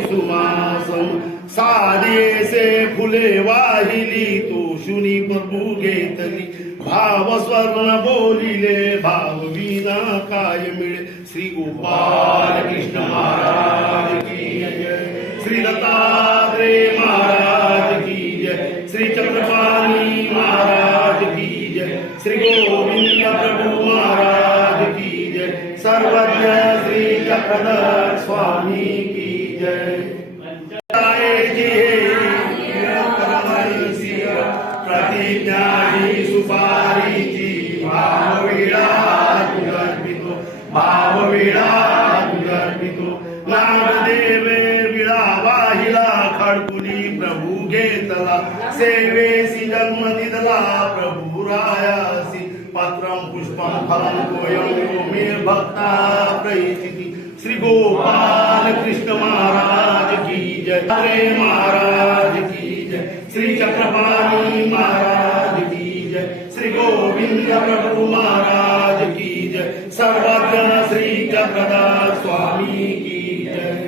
सम करावे कुसुमासम साधेसे फुले वाहिली तो शुनी प्रभू घेतली भाव स्वर्ण बोलिले, भाव विना काय मिळे। श्री गोपाल कृष्ण महाराज की जय। श्री दत्तात्रेय महाराज की जय। श्री चक्रपाणी महाराज की जय। श्री गोविंद प्रभु महाराज की जय। सर्वज्ञ श्री चक्रधर स्वामी सेवेसी जन्म दिदला प्रभू रायासी पत्रम पुष्पम फलम तोयम यो मे भक्ता प्रैचिती श्री गोपाल कृष्ण महाराज की जय। हरे महाराज की जय। श्री चक्रपाणी महाराज की जय। श्री गोविंद प्रभु महाराज की जय। सर्वज्ञ श्री चक्रधर स्वामी की जय।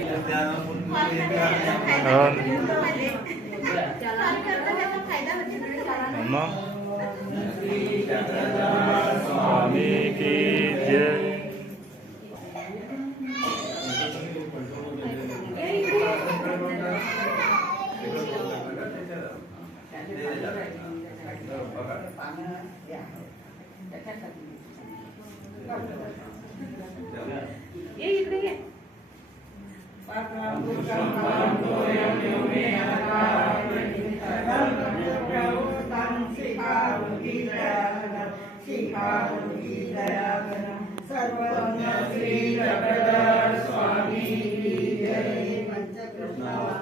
स्वामी ये इकडे ये अजून एक असं आईचा अगरबत्ती काकू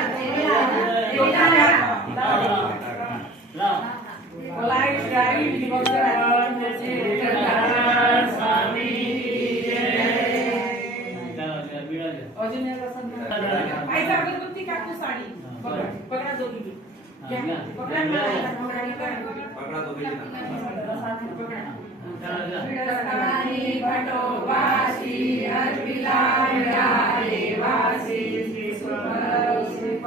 वासी अर्पिला देवासी श्री स्वरूप